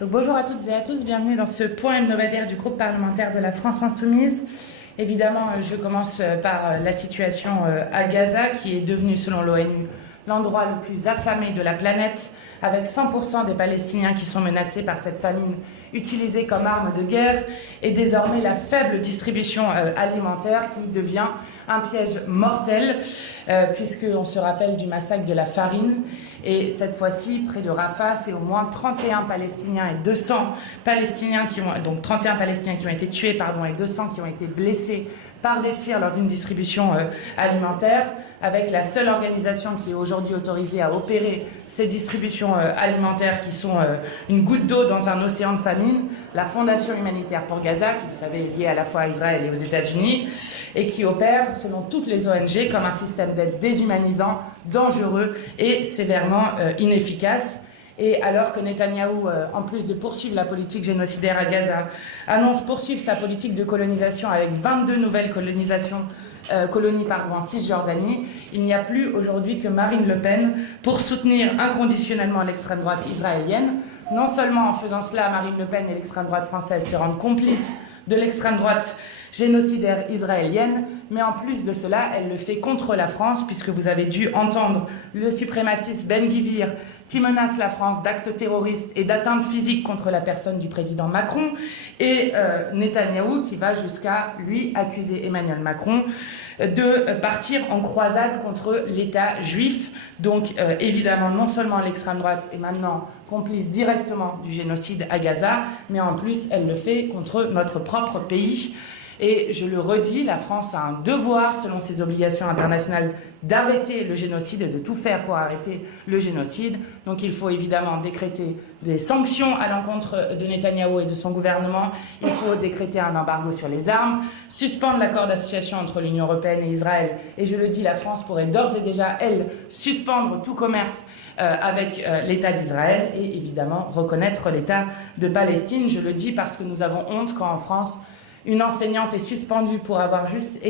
Donc bonjour à toutes et à tous, bienvenue dans ce point hebdomadaire du groupe parlementaire de la France Insoumise. Évidemment, je commence par la situation à Gaza, qui est devenue, selon l'ONU, l'endroit le plus affamé de la planète, avec 100% des Palestiniens qui sont menacés par cette famine utilisée comme arme de guerre, et désormais la faible distribution alimentaire qui devient un piège mortel, puisqu'on se rappelle du massacre de la farine. Et cette fois-ci, près de Rafah, c'est au moins 31 Palestiniens et 200 Palestiniens qui ont, donc 31 Palestiniens qui ont été tués, et 200 qui ont été blessés par des tirs lors d'une distribution alimentaire, avec la seule organisation qui est aujourd'hui autorisée à opérer ces distributions alimentaires qui sont une goutte d'eau dans un océan de famine, la Fondation humanitaire pour Gaza, qui, vous savez, est liée à la fois à Israël et aux États-Unis, et qui opère, selon toutes les ONG, comme un système d'aide déshumanisant, dangereux et sévèrement inefficace. Et alors que Netanyahou, en plus de poursuivre la politique génocidaire à Gaza, annonce poursuivre sa politique de colonisation avec 22 nouvelles colonies en Cisjordanie, il n'y a plus aujourd'hui que Marine Le Pen pour soutenir inconditionnellement l'extrême droite israélienne. Non seulement en faisant cela, Marine Le Pen et l'extrême droite française se rendent complices de l'extrême droite génocidaire israélienne, mais en plus de cela, elle le fait contre la France, puisque vous avez dû entendre le suprémaciste Ben Gvir qui menace la France d'actes terroristes et d'atteintes physiques contre la personne du président Macron, et Netanyahou qui va jusqu'à, lui, accuser Emmanuel Macron de partir en croisade contre l'État juif. Donc évidemment, non seulement l'extrême droite est maintenant complice directement du génocide à Gaza, mais en plus elle le fait contre notre propre pays. Et je le redis, la France a un devoir, selon ses obligations internationales, d'arrêter le génocide et de tout faire pour arrêter le génocide. Donc il faut évidemment décréter des sanctions à l'encontre de Netanyahou et de son gouvernement. Il faut décréter un embargo sur les armes, suspendre l'accord d'association entre l'Union européenne et Israël. Et je le dis, la France pourrait d'ores et déjà, elle, suspendre tout commerce avec l'État d'Israël et évidemment reconnaître l'État de Palestine. Je le dis parce que nous avons honte quand en France, une enseignante est suspendue pour avoir juste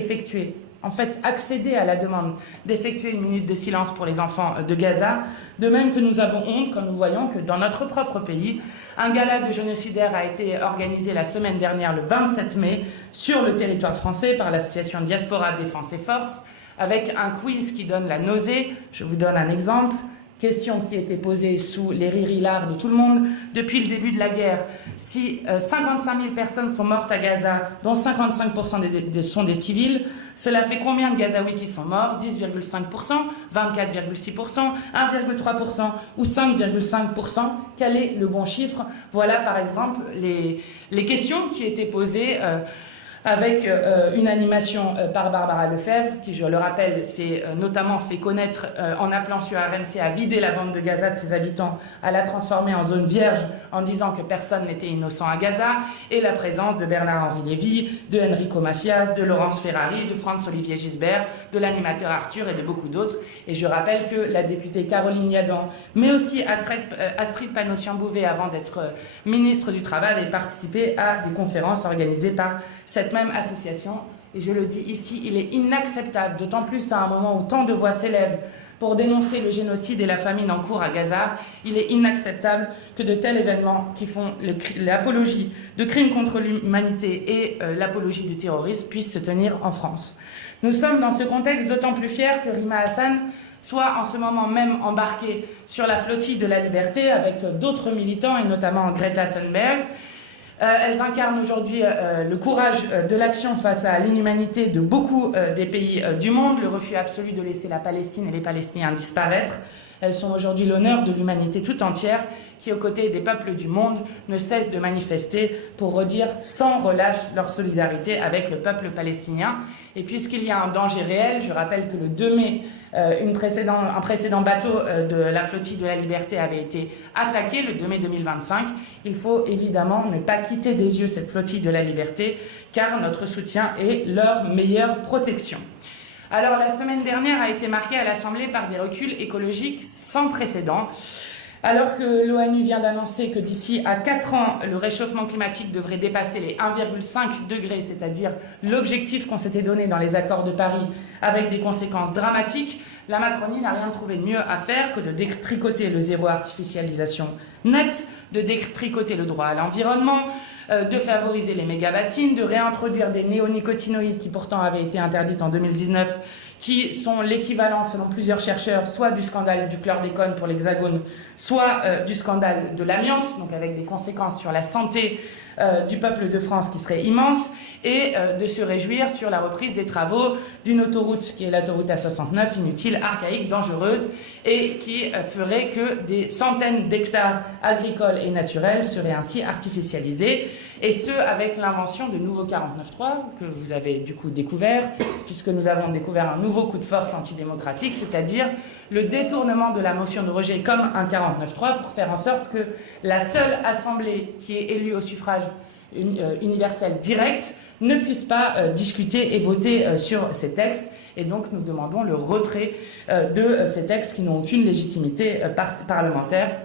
accédé à la demande d'effectuer une minute de silence pour les enfants de Gaza. De même que nous avons honte quand nous voyons que dans notre propre pays, un gala de génocidaire a été organisé la semaine dernière, le 27 mai, sur le territoire français par l'association Diaspora Défense et Force, avec un quiz qui donne la nausée. Je vous donne un exemple. Question qui était posée sous les rires-hilars de tout le monde. Depuis le début de la guerre, si 55 000 personnes sont mortes à Gaza, dont 55% sont des civils, cela fait combien de Gazaouis qui sont morts? 10,5%, 24,6%, 1,3% ou 5,5%? Quel est le bon chiffre? Voilà par exemple les questions qui étaient posées avec une animation par Barbara Lefebvre, qui, je le rappelle, s'est notamment fait connaître en appelant sur RMC à vider la bande de Gaza de ses habitants, à la transformer en zone vierge, en disant que personne n'était innocent à Gaza, et la présence de Bernard-Henri Lévy, de Enrico Macias, de Laurence Ferrari, de Franz-Olivier Gisbert, de l'animateur Arthur et de beaucoup d'autres. Et je rappelle que la députée Caroline Yadan, mais aussi Astrid Panosyan-Bouvet, avant d'être ministre du Travail, avait participé à des conférences organisées par cette même association. Et je le dis ici, il est inacceptable, d'autant plus à un moment où tant de voix s'élèvent pour dénoncer le génocide et la famine en cours à Gaza, il est inacceptable que de tels événements qui font l'apologie de crimes contre l'humanité et l'apologie du terrorisme puissent se tenir en France. Nous sommes dans ce contexte d'autant plus fiers que Rima Hassan soit en ce moment même embarquée sur la flottille de la liberté avec d'autres militants et notamment Greta Thunberg. Elles incarnent aujourd'hui le courage de l'action face à l'inhumanité de beaucoup des pays du monde, le refus absolu de laisser la Palestine et les Palestiniens disparaître. Elles sont aujourd'hui l'honneur de l'humanité tout entière qui, aux côtés des peuples du monde, ne cessent de manifester pour redire sans relâche leur solidarité avec le peuple palestinien. Et puisqu'il y a un danger réel, je rappelle que le 2 mai, un précédent bateau de la flottille de la liberté avait été attaqué, le 2 mai 2025. Il faut évidemment ne pas quitter des yeux cette flottille de la liberté, car notre soutien est leur meilleure protection. Alors la semaine dernière a été marquée à l'Assemblée par des reculs écologiques sans précédent. Alors que l'ONU vient d'annoncer que d'ici à 4 ans, le réchauffement climatique devrait dépasser les 1,5 degrés, c'est-à-dire l'objectif qu'on s'était donné dans les accords de Paris, avec des conséquences dramatiques, la Macronie n'a rien trouvé de mieux à faire que de détricoter le zéro artificialisation net de détricoter le droit à l'environnement, de favoriser les méga-bassines, de réintroduire des néonicotinoïdes qui pourtant avaient été interdites en 2019, qui sont l'équivalent, selon plusieurs chercheurs, soit du scandale du chlordécone pour l'Hexagone, soit du scandale de l'amiante, donc avec des conséquences sur la santé du peuple de France qui seraient immenses, et de se réjouir sur la reprise des travaux d'une autoroute qui est l'autoroute A69, inutile, archaïque, dangereuse, et qui ferait que des centaines d'hectares agricoles et naturels seraient ainsi artificialisés, et ce avec l'invention de nouveau 49.3 que vous avez du coup découvert, puisque nous avons découvert un nouveau coup de force antidémocratique, c'est-à-dire le détournement de la motion de rejet comme un 49.3 pour faire en sorte que la seule assemblée qui est élue au suffrage universel direct ne puisse pas discuter et voter sur ces textes. Et donc nous demandons le retrait de ces textes qui n'ont aucune légitimité parlementaire.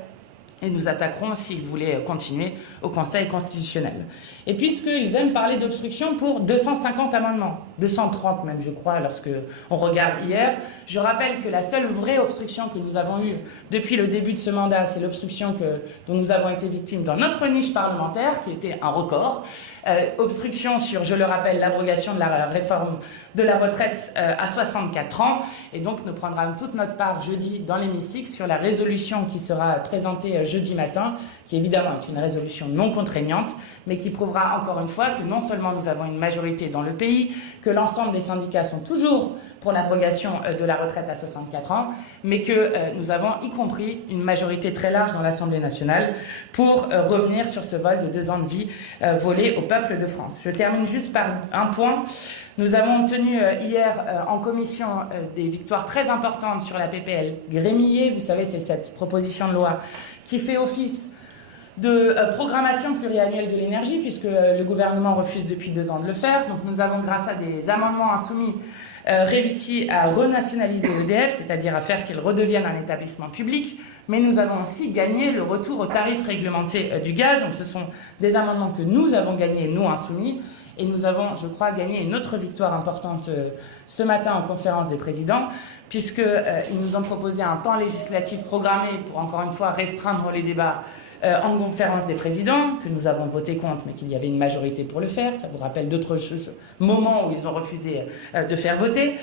Et nous attaquerons, s'ils voulaient continuer, au Conseil constitutionnel. Et puisqu'ils aiment parler d'obstruction pour 250 amendements, 230 même je crois, lorsque on regarde hier, je rappelle que la seule vraie obstruction que nous avons eue depuis le début de ce mandat, c'est l'obstruction dont nous avons été victimes dans notre niche parlementaire, qui était un record. Obstruction sur, je le rappelle, l'abrogation de la réforme de la retraite à 64 ans. Et donc, nous prendrons toute notre part jeudi dans l'hémicycle sur la résolution qui sera présentée jeudi matin, qui évidemment est une résolution non contraignante, mais qui prouvera encore une fois que non seulement nous avons une majorité dans le pays, que l'ensemble des syndicats sont toujours pour l'abrogation de la retraite à 64 ans, mais que nous avons y compris une majorité très large dans l'Assemblée nationale pour revenir sur ce vol de 2 ans de vie volé au peuple de France. Je termine juste par un point. Nous avons obtenu hier en commission des victoires très importantes sur la PPL Grémillet. Vous savez, c'est cette proposition de loi qui fait office de programmation pluriannuelle de l'énergie, puisque le gouvernement refuse depuis 2 ans de le faire. Donc nous avons, grâce à des amendements insoumis, réussi à renationaliser EDF, c'est-à-dire à faire qu'il redevienne un établissement public. Mais nous avons aussi gagné le retour au tarif réglementé du gaz. Donc ce sont des amendements que nous avons gagnés, nous insoumis. Et nous avons, je crois, gagné une autre victoire importante ce matin en conférence des présidents, puisqu'ils nous ont proposé un temps législatif programmé pour, encore une fois, restreindre les débats en conférence des présidents, que nous avons voté contre, mais qu'il y avait une majorité pour le faire. Ça vous rappelle d'autres moments où ils ont refusé de faire voter.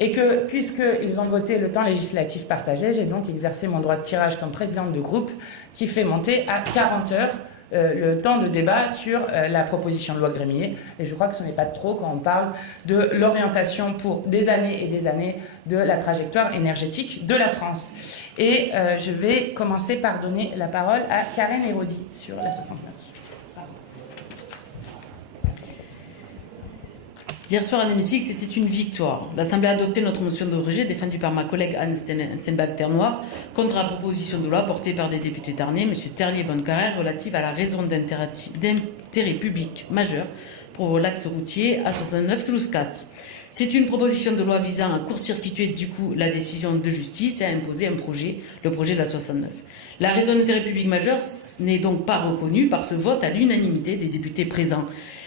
Et que, puisqu'ils ont voté le temps législatif partagé, j'ai donc exercé mon droit de tirage comme présidente de groupe, qui fait monter à 40 heures le temps de débat sur la proposition de loi Grémillet. Et je crois que ce n'est pas trop quand on parle de l'orientation pour des années et des années de la trajectoire énergétique de la France. Et je vais commencer par donner la parole à Karen Hérodi sur la 69. Hier soir à l'hémicycle, c'était une victoire. L'Assemblée a adopté notre motion de rejet défendue par ma collègue Anne Steinbach-Ternoir contre la proposition de loi portée par des députés tarnais, M. Terlier-Bonnecarrère, relative à la raison d'intérêt public majeur pour l'axe routier A69 Toulouse-Castres. C'est une proposition de loi visant à court-circuiter du coup la décision de justice et à imposer un projet, le projet de la 69. La raison d'intérêt public majeur n'est donc pas reconnue par ce vote à l'unanimité des députés présents.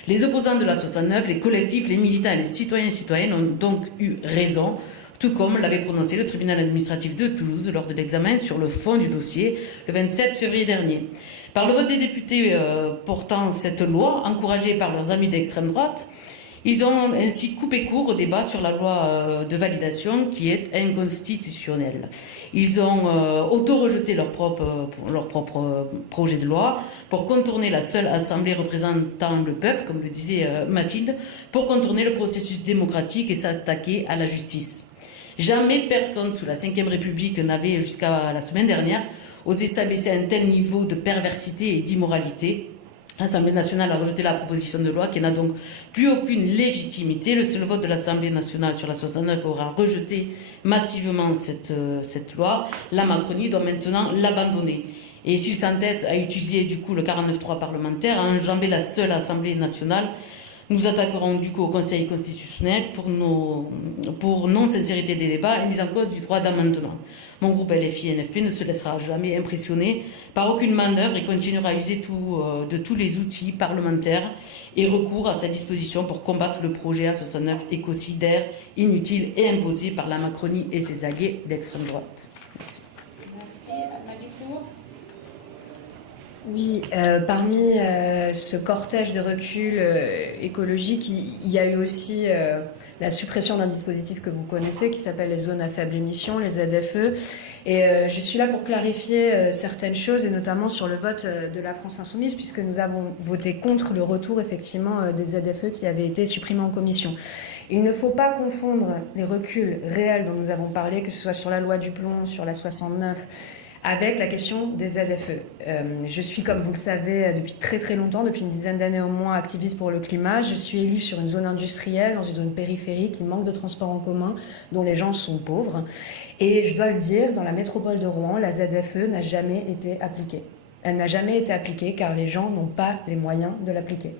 Les opposants de la 69, les collectifs, les militants et les citoyens et citoyennes ont donc eu raison, tout comme l'avait prononcé le tribunal administratif de Toulouse lors de l'examen sur le fond du dossier le 27 février dernier. Par le vote des députés portant cette loi, encouragés par leurs amis d'extrême droite, ils ont ainsi coupé court au débat sur la loi de validation qui est inconstitutionnelle. Ils ont auto-rejeté leur propre projet de loi pour contourner la seule assemblée représentant le peuple, comme le disait Mathilde, pour contourner le processus démocratique et s'attaquer à la justice. Jamais personne sous la Ve République n'avait, jusqu'à la semaine dernière, osé s'abaisser à un tel niveau de perversité et d'immoralité. L'Assemblée nationale a rejeté la proposition de loi qui n'a donc plus aucune légitimité. Le seul vote de l'Assemblée nationale sur la 69 aura rejeté massivement cette loi. La Macronie doit maintenant l'abandonner. Et s'il s'entête à utiliser du coup le 49.3 parlementaire, à enjamber la seule Assemblée nationale, nous attaquerons du coup au Conseil constitutionnel pour non-sincérité des débats et mise en cause du droit d'amendement. Mon groupe LFI et NFP ne se laissera jamais impressionner par aucune manœuvre et continuera à user de tous les outils parlementaires et recours à sa disposition pour combattre le projet A69 écocidaire, inutile et imposé par la Macronie et ses alliés d'extrême droite. Merci. Merci. Marie Four. Oui, parmi ce cortège de recul écologique, il y a eu aussi la suppression d'un dispositif que vous connaissez qui s'appelle les zones à faible émission, les ZFE. Et je suis là pour clarifier certaines choses, et notamment sur le vote de la France Insoumise, puisque nous avons voté contre le retour effectivement des ZFE qui avaient été supprimés en commission. Il ne faut pas confondre les reculs réels dont nous avons parlé, que ce soit sur la loi du plomb, sur la 69, avec la question des ZFE. Je suis, comme vous le savez, depuis très très longtemps, depuis une dizaine d'années au moins, activiste pour le climat. Je suis élue sur une zone industrielle, dans une zone périphérique qui manque de transports en commun, dont les gens sont pauvres. Et je dois le dire, dans la métropole de Rouen, la ZFE n'a jamais été appliquée. Elle n'a jamais été appliquée car les gens n'ont pas les moyens de l'appliquer.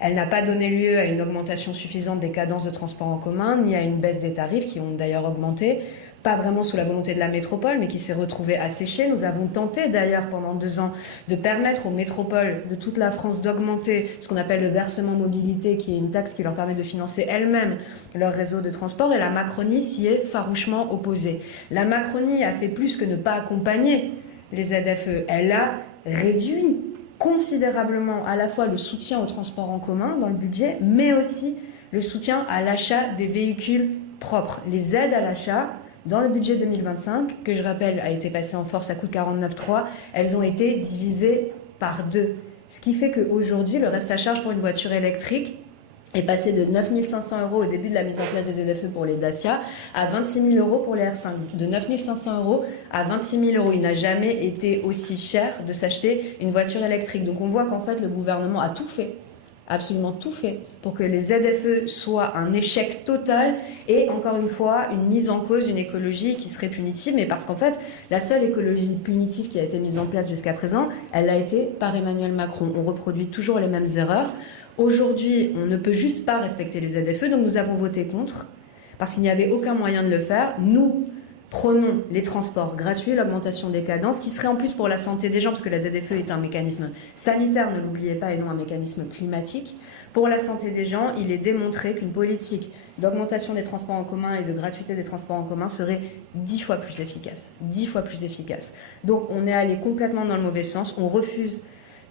Elle n'a pas donné lieu à une augmentation suffisante des cadences de transport en commun, ni à une baisse des tarifs qui ont d'ailleurs augmenté. Pas vraiment sous la volonté de la métropole, mais qui s'est retrouvée asséchée. Nous avons tenté d'ailleurs pendant 2 ans de permettre aux métropoles de toute la France d'augmenter ce qu'on appelle le versement mobilité, qui est une taxe qui leur permet de financer elles-mêmes leur réseau de transport, et la Macronie s'y est farouchement opposée. La Macronie a fait plus que ne pas accompagner les ZFE. Elle a réduit considérablement à la fois le soutien au transport en commun dans le budget, mais aussi le soutien à l'achat des véhicules propres. Les aides à l'achat dans le budget 2025, que je rappelle a été passé en force à coût de 49,3, elles ont été divisées par 2. Ce qui fait qu'aujourd'hui, le reste à charge pour une voiture électrique est passé de 9 500 € au début de la mise en place des ZFE pour les Dacia à 26 000 € pour les R5. De 9 500 € à 26 000 €. Il n'a jamais été aussi cher de s'acheter une voiture électrique. Donc on voit qu'en fait, le gouvernement a tout fait, absolument tout fait, pour que les ZFE soient un échec total et, encore une fois, une mise en cause d'une écologie qui serait punitive. Mais parce qu'en fait, la seule écologie punitive qui a été mise en place jusqu'à présent, elle a été par Emmanuel Macron. On reproduit toujours les mêmes erreurs. Aujourd'hui, on ne peut juste pas respecter les ZFE, donc nous avons voté contre, parce qu'il n'y avait aucun moyen de le faire. Nous prenons les transports gratuits, l'augmentation des cadences, qui serait en plus pour la santé des gens, parce que la ZFE est un mécanisme sanitaire, ne l'oubliez pas, et non un mécanisme climatique. Pour la santé des gens, il est démontré qu'une politique d'augmentation des transports en commun et de gratuité des transports en commun serait 10 fois plus efficace. 10 fois plus efficace. Donc on est allé complètement dans le mauvais sens, on refuse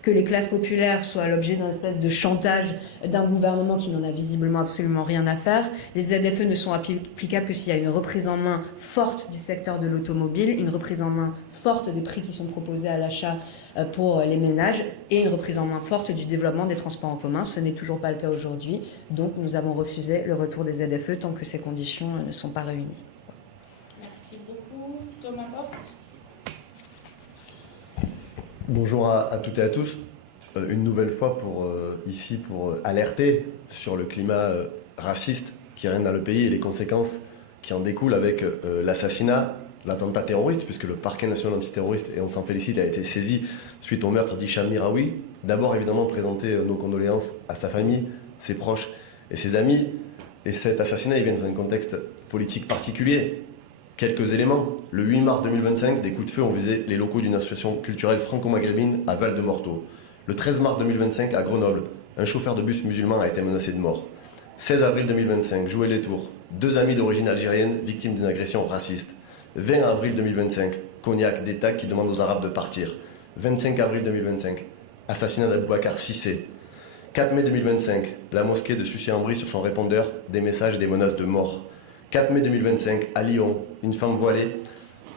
que les classes populaires soient l'objet d'une espèce de chantage d'un gouvernement qui n'en a visiblement absolument rien à faire. Les ZFE ne sont applicables que s'il y a une reprise en main forte du secteur de l'automobile, une reprise en main forte des prix qui sont proposés à l'achat pour les ménages et une reprise en main forte du développement des transports en commun. Ce n'est toujours pas le cas aujourd'hui, donc nous avons refusé le retour des ZFE tant que ces conditions ne sont pas réunies. Merci beaucoup. Thomas Porte. Bonjour à toutes et à tous. Une nouvelle fois ici pour alerter sur le climat raciste qui règne dans le pays et les conséquences qui en découlent avec l'assassinat, l'attentat terroriste, puisque le parquet national antiterroriste, et on s'en félicite, a été saisi suite au meurtre d'Hicham Miraoui. D'abord, évidemment, présenter nos condoléances à sa famille, ses proches et ses amis. Et cet assassinat, il vient dans un contexte politique particulier. Quelques éléments. Le 8 mars 2025, des coups de feu ont visé les locaux d'une association culturelle franco-maghrébine à Val-de-Morteau. Le 13 mars 2025, à Grenoble, un chauffeur de bus musulman a été menacé de mort. 16 avril 2025, Joué-les-Tours, 2 amis d'origine algérienne victimes d'une agression raciste. 20 avril 2025, Cognac, d'État qui demande aux Arabes de partir. 25 avril 2025, assassinat d'Aboubacar Cissé. 4 mai 2025, la mosquée de Sucy-en-Brie sur son répondeur, des messages et des menaces de mort. 4 mai 2025, à Lyon, une femme voilée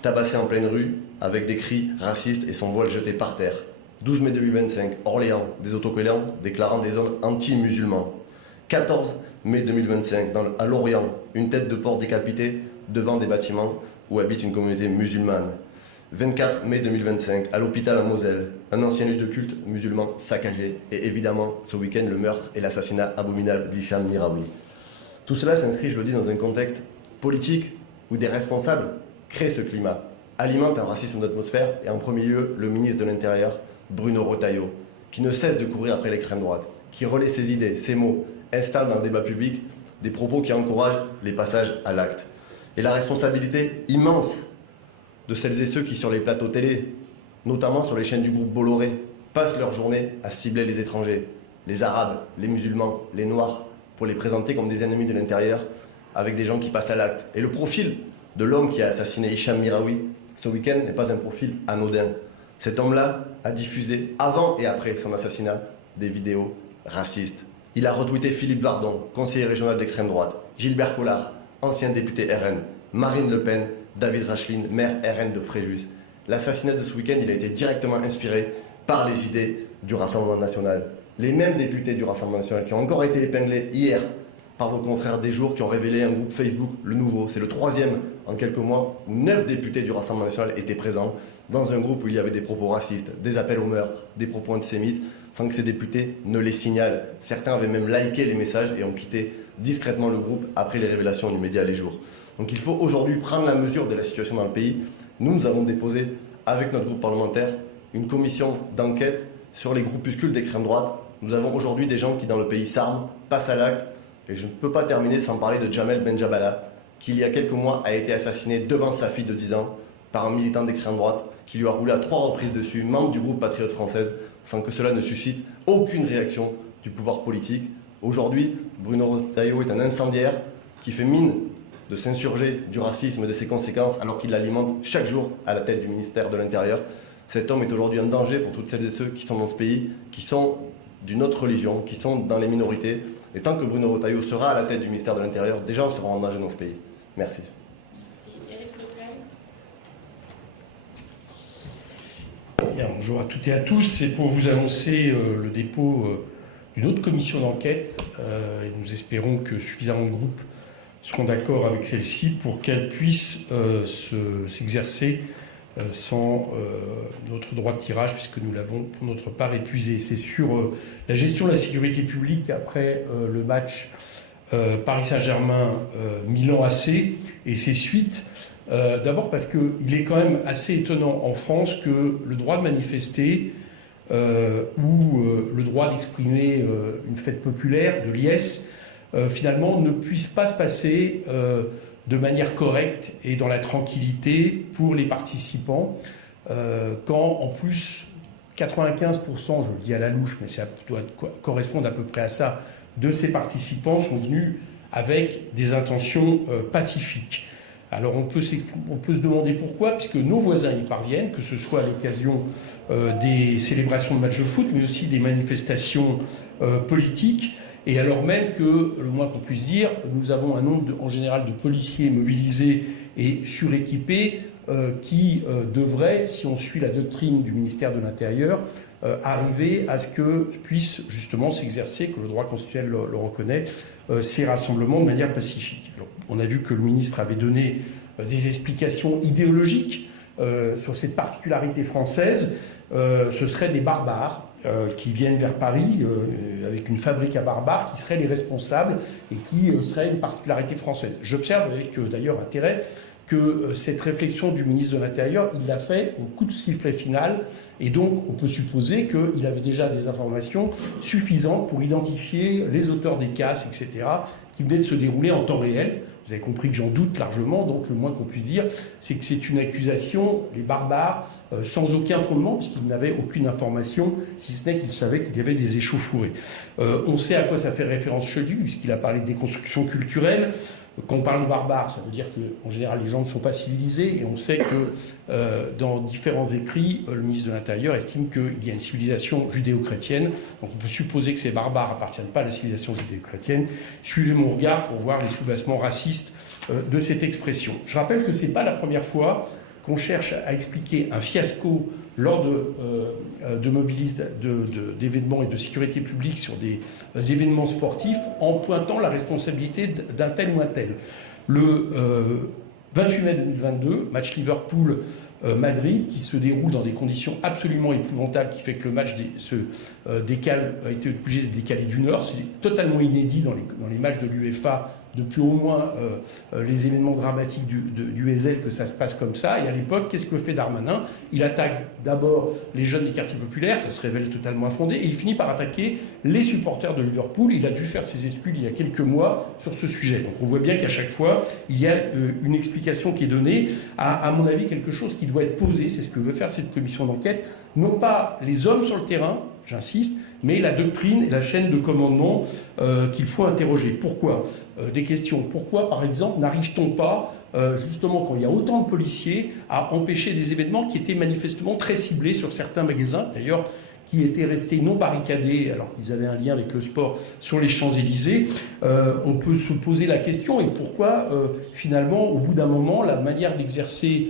tabassée en pleine rue avec des cris racistes et son voile jeté par terre. 12 mai 2025, Orléans, des autocollants déclarant des zones anti-musulmans. 14 mai 2025, à Lorient, une tête de porc décapitée devant des bâtiments où habite une communauté musulmane. 24 mai 2025, à l'hôpital en Moselle, un ancien lieu de culte musulman saccagé. Et évidemment, ce week-end, le meurtre et l'assassinat abominable d'Hicham Miraoui. Tout cela s'inscrit, je le dis, dans un contexte politique où des responsables créent ce climat, alimentent un racisme d'atmosphère, et en premier lieu, le ministre de l'Intérieur, Bruno Retailleau, qui ne cesse de courir après l'extrême droite, qui relaie ses idées, ses mots, installe dans le débat public des propos qui encouragent les passages à l'acte. Et la responsabilité immense de celles et ceux qui, sur les plateaux télé, notamment sur les chaînes du groupe Bolloré, passent leur journée à cibler les étrangers, les Arabes, les musulmans, les Noirs, pour les présenter comme des ennemis de l'intérieur, avec des gens qui passent à l'acte. Et le profil de l'homme qui a assassiné Hicham Miraoui ce week-end n'est pas un profil anodin. Cet homme-là a diffusé, avant et après son assassinat, des vidéos racistes. Il a retweeté Philippe Vardon, conseiller régional d'extrême droite, Gilbert Collard, ancien député RN, Marine Le Pen, David Racheline, maire RN de Fréjus. L'assassinat de ce week-end, il a été directement inspiré par les idées du Rassemblement national. Les mêmes députés du Rassemblement national qui ont encore été épinglés hier par vos confrères des Jours, qui ont révélé un groupe Facebook, Le Nouveau. C'est le 3e en quelques mois où 9 députés du Rassemblement national étaient présents dans un groupe où il y avait des propos racistes, des appels au meurtre, des propos antisémites, sans que ces députés ne les signalent. Certains avaient même liké les messages et ont quitté discrètement le groupe après les révélations du média Les Jours. Donc il faut aujourd'hui prendre la mesure de la situation dans le pays. Nous avons déposé, avec notre groupe parlementaire, une commission d'enquête sur les groupuscules d'extrême droite. Nous avons aujourd'hui des gens qui, dans le pays, s'arment, passent à l'acte. Et je ne peux pas terminer sans parler de Jamel Benjabala, qui, il y a quelques mois, a été assassiné devant sa fille de 10 ans par un militant d'extrême droite qui lui a roulé à 3 reprises dessus, membre du groupe Patriote Française, sans que cela ne suscite aucune réaction du pouvoir politique. Aujourd'hui, Bruno Retailleau est un incendiaire qui fait mine de s'insurger du racisme et de ses conséquences alors qu'il l'alimente chaque jour à la tête du ministère de l'Intérieur. Cet homme est aujourd'hui un danger pour toutes celles et ceux qui sont dans ce pays, qui sont d'une autre religion, qui sont dans les minorités. Et tant que Bruno Retailleau sera à la tête du ministère de l'Intérieur, déjà on sera en danger dans ce pays. Merci. Bien, bonjour à toutes et à tous. C'est pour vous annoncer le dépôt d'une autre commission d'enquête. Et nous espérons que suffisamment de groupes seront d'accord avec celle-ci pour qu'elle puisse s'exercer sans notre droit de tirage, puisque nous l'avons pour notre part épuisé. C'est sur la gestion de la sécurité publique après le match Paris Saint-Germain-Milan AC et ses suites. D'abord parce qu'il est quand même assez étonnant en France que le droit de manifester ou le droit d'exprimer une fête populaire de liesse finalement ne puisse pas se passer de manière correcte et dans la tranquillité pour les participants quand en plus 95%, je le dis à la louche, mais ça doit correspondre à peu près à ça, de ces participants sont venus avec des intentions pacifiques. Alors on peut se demander pourquoi, puisque nos voisins y parviennent, que ce soit à l'occasion des célébrations de matchs de foot, mais aussi des manifestations politiques, et alors même que, le moins qu'on puisse dire, nous avons un nombre en général de policiers mobilisés et suréquipés qui devraient, si on suit la doctrine du ministère de l'Intérieur, arriver à ce que puisse justement s'exercer, que le droit constitutionnel le reconnaît, ces rassemblements de manière pacifique. Alors, on a vu que le ministre avait donné des explications idéologiques sur cette particularité française. Ce seraient des barbares qui viennent vers Paris avec une fabrique à barbares qui seraient les responsables et qui seraient une particularité française. J'observe avec d'ailleurs intérêt que cette réflexion du ministre de l'Intérieur, il l'a fait au coup de sifflet final, et donc on peut supposer qu'il avait déjà des informations suffisantes pour identifier les auteurs des casses, etc., qui venaient de se dérouler en temps réel. Vous avez compris que j'en doute largement, donc le moins qu'on puisse dire, c'est que c'est une accusation, les barbares, sans aucun fondement, puisqu'ils n'avaient aucune information, si ce n'est qu'ils savaient qu'il y avait des échauffourées. On sait à quoi ça fait référence chez lui, puisqu'il a parlé de déconstruction culturelle. Quand on parle de barbares, ça veut dire qu'en général, les gens ne sont pas civilisés, et on sait que dans différents écrits, le ministre de l'Intérieur estime qu'il y a une civilisation judéo-chrétienne. Donc on peut supposer que ces barbares n'appartiennent pas à la civilisation judéo-chrétienne. Suivez mon regard pour voir les soubassements racistes de cette expression. Je rappelle que ce n'est pas la première fois qu'on cherche à expliquer un fiasco lors d'événements et de sécurité publique sur des événements sportifs en pointant la responsabilité d'un tel ou un tel. Le 28 mai 2022, match Liverpool-Madrid qui se déroule dans des conditions absolument épouvantables, qui fait que le match a été obligé de décaler d'une heure. C'est totalement inédit dans les matchs de l'UEFA depuis au moins les événements dramatiques du Ezel que ça se passe comme ça. Et à l'époque, qu'est-ce que fait Darmanin? Il attaque d'abord les jeunes des quartiers populaires, ça se révèle totalement infondé, et il finit par attaquer les supporters de Liverpool. Il a dû faire ses excuses il y a quelques mois sur ce sujet. Donc on voit bien qu'à chaque fois, il y a une explication qui est donnée, à mon avis quelque chose qui doit être posé, c'est ce que veut faire cette commission d'enquête, non pas les hommes sur le terrain, j'insiste, mais la doctrine et la chaîne de commandement qu'il faut interroger. Pourquoi des questions. Pourquoi, par exemple, n'arrive-t-on pas, justement, quand il y a autant de policiers, à empêcher des événements qui étaient manifestement très ciblés sur certains magasins, d'ailleurs, qui étaient restés non barricadés alors qu'ils avaient un lien avec le sport sur les Champs-Élysées. On peut se poser la question, et pourquoi finalement, au bout d'un moment, la manière d'exercer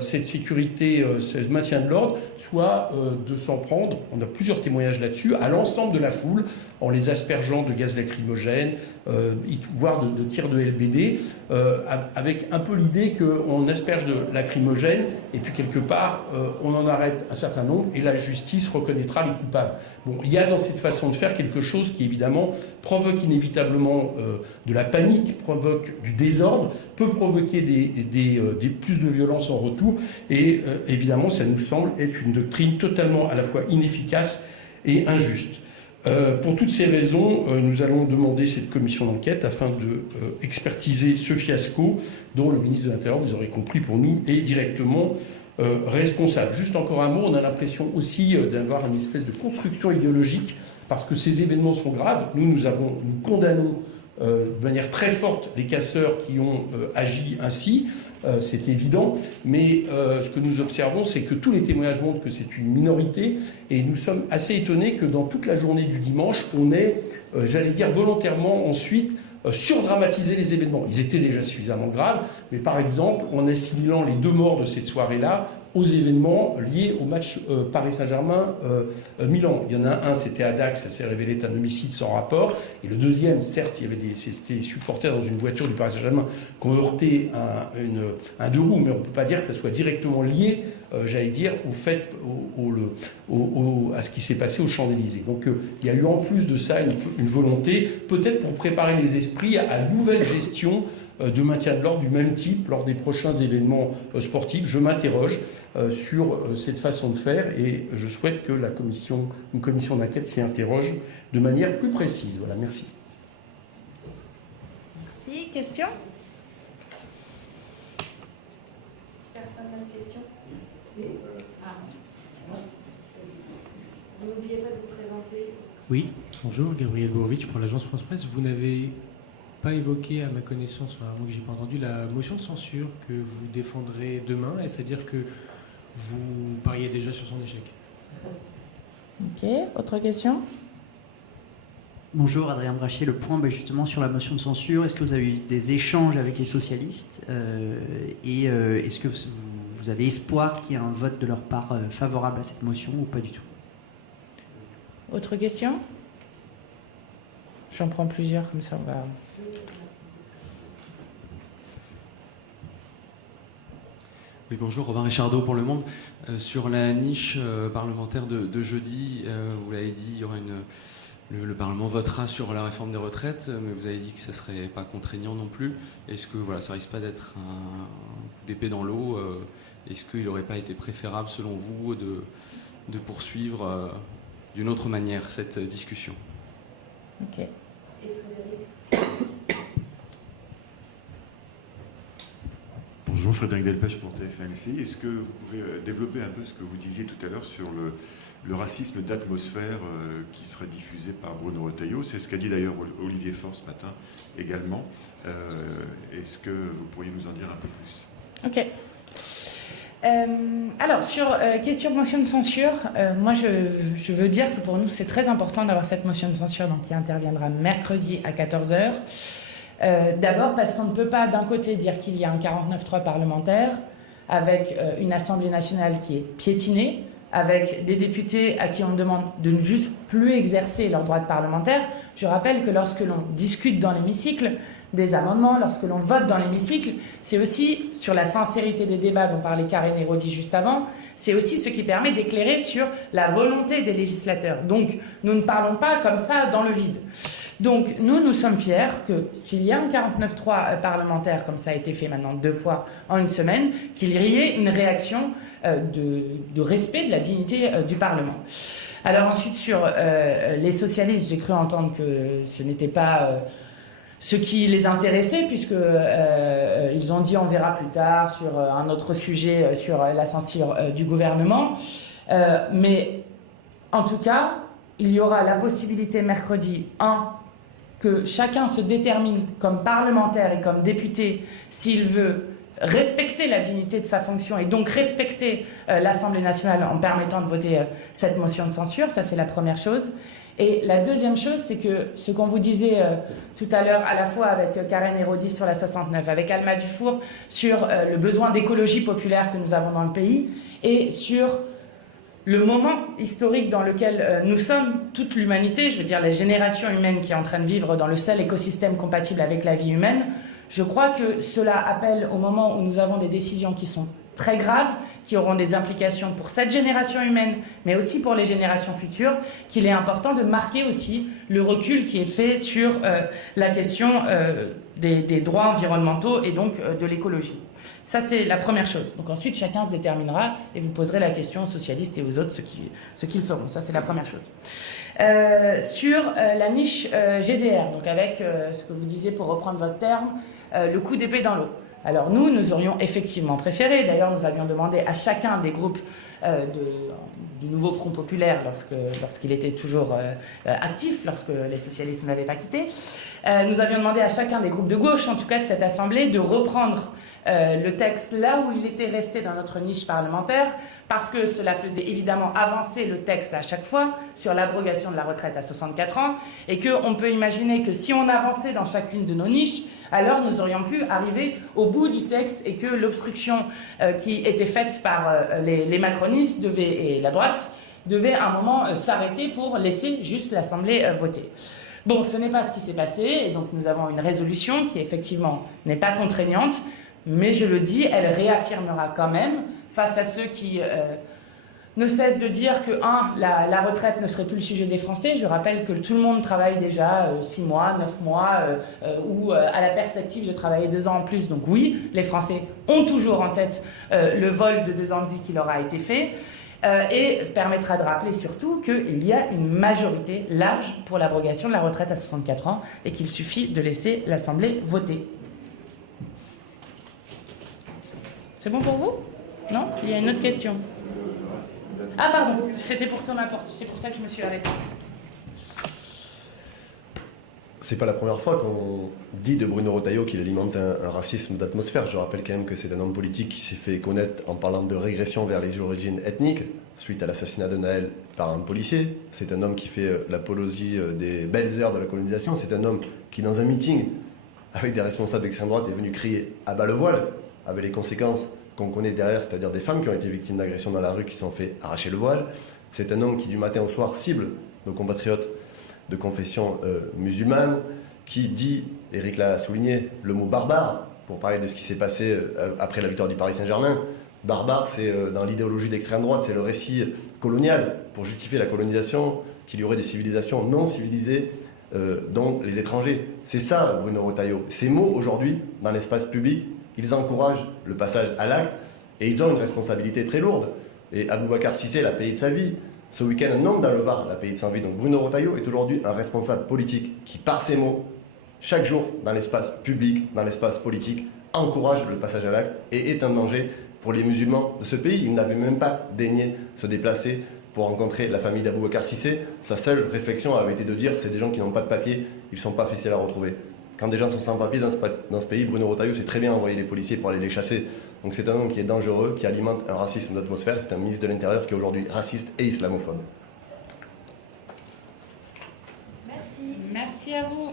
cette sécurité, ce maintien de l'ordre, soit de s'en prendre, on a plusieurs témoignages là-dessus, à l'ensemble de la foule, en les aspergeant de gaz lacrymogène, voire de tirs de LBD, avec un peu l'idée qu'on asperge de lacrymogène, et puis quelque part, on en arrête un certain nombre, et la justice reconnaîtra les coupables. Bon, il y a dans cette façon de faire quelque chose qui, évidemment, provoque inévitablement de la panique, provoque du désordre, peut provoquer des plus de violence en retour, et évidemment, ça nous semble être une doctrine totalement à la fois inefficace et injuste. Pour toutes ces raisons, nous allons demander cette commission d'enquête afin de expertiser ce fiasco dont le ministre de l'Intérieur, vous aurez compris pour nous, est directement responsable. Juste encore un mot, on a l'impression aussi d'avoir une espèce de construction idéologique parce que ces événements sont graves. Nous condamnons de manière très forte les casseurs qui ont agi ainsi. C'est évident, mais ce que nous observons, c'est que tous les témoignages montrent que c'est une minorité, et nous sommes assez étonnés que dans toute la journée du dimanche, on ait, j'allais dire volontairement ensuite, surdramatisé les événements. Ils étaient déjà suffisamment graves, mais par exemple, en assimilant les 2 morts de cette soirée-là aux événements liés au match Paris Saint-Germain-Milan. Il y en a un, c'était à Dax, ça s'est révélé être un homicide sans rapport. Et le deuxième, certes, c'était des supporters dans une voiture du Paris Saint-Germain qui ont heurté un 2 roues, mais on ne peut pas dire que ça soit directement lié, j'allais dire, au fait, à ce qui s'est passé aux Champs-Élysées. Donc il y a eu en plus de ça une volonté, peut-être pour préparer les esprits à une nouvelle gestion de maintien de l'ordre du même type lors des prochains événements sportifs. Je m'interroge sur cette façon de faire, et je souhaite que une commission d'enquête s'y interroge de manière plus précise. Voilà, merci. Merci. Question ? Personne n'a de question ? Oui. Vous n'oubliez pas de vous présenter. Oui, bonjour, Gabriel Bourovitch pour l'agence France Presse. Vous n'avez pas évoqué, à ma connaissance, enfin, moi que j'ai pas entendu, la motion de censure que vous défendrez demain. Est-ce à dire que vous pariez déjà sur son échec? Ok, autre question? Bonjour, Adrien Brachet, Le Point, justement sur la motion de censure. Est-ce que vous avez eu des échanges avec les socialistes et est-ce que vous avez espoir qu'il y ait un vote de leur part favorable à cette motion ou pas du tout? Autre question? J'en prends plusieurs, comme ça on va... Oui, bonjour, Robin Richardot pour Le Monde. Sur la niche parlementaire de jeudi, vous l'avez dit, il y aura le Parlement votera sur la réforme des retraites, mais vous avez dit que ça ne serait pas contraignant non plus. Est-ce que ça risque pas d'être un coup d'épée dans l'eau? Est-ce qu'il n'aurait pas été préférable, selon vous, de poursuivre d'une autre manière cette discussion? Ok. Bonjour, Frédéric Delpech pour TF1-LCI. Est-ce que vous pouvez développer un peu ce que vous disiez tout à l'heure sur le racisme d'atmosphère qui serait diffusé par Bruno Retailleau? C'est ce qu'a dit d'ailleurs Olivier Faure ce matin également. Est-ce que vous pourriez nous en dire un peu plus? Ok. Alors, sur question de motion de censure, moi je veux dire que pour nous c'est très important d'avoir cette motion de censure, donc qui interviendra mercredi à 14h. D'abord parce qu'on ne peut pas d'un côté dire qu'il y a un 49.3 parlementaire avec une Assemblée nationale qui est piétinée, avec des députés à qui on demande de ne juste plus exercer leur droit de parlementaire. Je rappelle que lorsque l'on discute dans l'hémicycle des amendements, lorsque l'on vote dans l'hémicycle, c'est aussi sur la sincérité des débats dont parlait Karine Hérodi juste avant, c'est aussi ce qui permet d'éclairer sur la volonté des législateurs. Donc nous ne parlons pas comme ça dans le vide. Donc nous sommes fiers que s'il y a un 49.3 parlementaire, comme ça a été fait maintenant 2 fois en une semaine, qu'il y ait une réaction de respect de la dignité du Parlement. Alors ensuite sur les socialistes, j'ai cru entendre que ce n'était pas ce qui les intéressait, puisque ils ont dit on verra plus tard sur un autre sujet, sur la censure du gouvernement. Mais en tout cas, il y aura la possibilité mercredi, que chacun se détermine comme parlementaire et comme député s'il veut respecter la dignité de sa fonction et donc respecter l'Assemblée nationale en permettant de voter cette motion de censure. Ça, c'est la première chose. Et la deuxième chose, c'est que ce qu'on vous disait tout à l'heure, à la fois avec Karen Hérodi sur la 69, avec Alma Dufour sur le besoin d'écologie populaire que nous avons dans le pays, et sur le moment historique dans lequel nous sommes, toute l'humanité, je veux dire la génération humaine qui est en train de vivre dans le seul écosystème compatible avec la vie humaine, je crois que cela appelle au moment où nous avons des décisions qui sont très graves, qui auront des implications pour cette génération humaine, mais aussi pour les générations futures, qu'il est important de marquer aussi le recul qui est fait sur la question des droits environnementaux et donc de l'écologie. Ça, c'est la première chose. Donc ensuite, chacun se déterminera et vous poserez la question aux socialistes et aux autres ce qu'ils feront. Ça, c'est la première chose. Sur la niche GDR, donc avec ce que vous disiez pour reprendre votre terme, le coup d'épée dans l'eau. Alors nous aurions effectivement préféré, d'ailleurs nous avions demandé à chacun des groupes du nouveau Front Populaire lorsqu'il était toujours actif, lorsque les socialistes ne l'avaient pas quitté, nous avions demandé à chacun des groupes de gauche, en tout cas de cette Assemblée, de reprendre le texte là où il était resté dans notre niche parlementaire, parce que cela faisait évidemment avancer le texte à chaque fois sur l'abrogation de la retraite à 64 ans, et qu'on peut imaginer que si on avançait dans chacune de nos niches, alors nous aurions pu arriver au bout du texte et que l'obstruction qui était faite par les macronistes et la droite devait à un moment s'arrêter pour laisser juste l'Assemblée voter. Bon, ce n'est pas ce qui s'est passé, et donc nous avons une résolution qui effectivement n'est pas contraignante, mais je le dis, elle réaffirmera quand même, face à ceux qui ne cessent de dire que, la retraite ne serait plus le sujet des Français. Je rappelle que tout le monde travaille déjà 6 mois, 9 mois, ou à la perspective de travailler 2 ans en plus. Donc oui, les Français ont toujours en tête le vol de 2 ans de vie qui leur a été fait. Et permettra de rappeler surtout qu'il y a une majorité large pour l'abrogation de la retraite à 64 ans et qu'il suffit de laisser l'Assemblée voter. C'est bon pour vous? Non? Il y a une autre question. Ah pardon, c'était pour Thomas Porte, c'est pour ça que je me suis arrêtée. C'est pas la première fois qu'on dit de Bruno Retailleau qu'il alimente un racisme d'atmosphère. Je rappelle quand même que c'est un homme politique qui s'est fait connaître en parlant de régression vers les origines ethniques suite à l'assassinat de Naël par un policier. C'est un homme qui fait l'apologie des belles heures de la colonisation. C'est un homme qui, dans un meeting avec des responsables d'extrême droite, est venu crier « à bas le voile », avec les conséquences qu'on connaît derrière, c'est-à-dire des femmes qui ont été victimes d'agressions dans la rue, qui se sont fait arracher le voile. C'est un homme qui, du matin au soir, cible nos compatriotes de confession musulmane, qui dit, Éric l'a souligné, le mot barbare, pour parler de ce qui s'est passé après la victoire du Paris Saint-Germain. Barbare, c'est dans l'idéologie d'extrême droite, c'est le récit colonial, pour justifier la colonisation, qu'il y aurait des civilisations non civilisées, dont les étrangers. C'est ça, Bruno Retailleau. Ces mots, aujourd'hui, dans l'espace public, ils encouragent le passage à l'acte, et ils ont une responsabilité très lourde. Et Aboubacar Cissé l'a payé de sa vie. Ce week-end, un homme dans le Var l'a payé de sa vie. Donc Bruno Retailleau est aujourd'hui un responsable politique qui, par ses mots, chaque jour, dans l'espace public, dans l'espace politique, encourage le passage à l'acte et est un danger pour les musulmans de ce pays. Il n'avait même pas daigné se déplacer pour rencontrer la famille d'Aboubacar Cissé. Sa seule réflexion avait été de dire c'est des gens qui n'ont pas de papier, ils ne sont pas faciles à retrouver. Quand des gens sont sans papier dans ce pays, Bruno Retailleau sait très bien envoyer les policiers pour aller les chasser. Donc c'est un homme qui est dangereux, qui alimente un racisme d'atmosphère. C'est un ministre de l'Intérieur qui est aujourd'hui raciste et islamophobe. Merci. Merci à vous.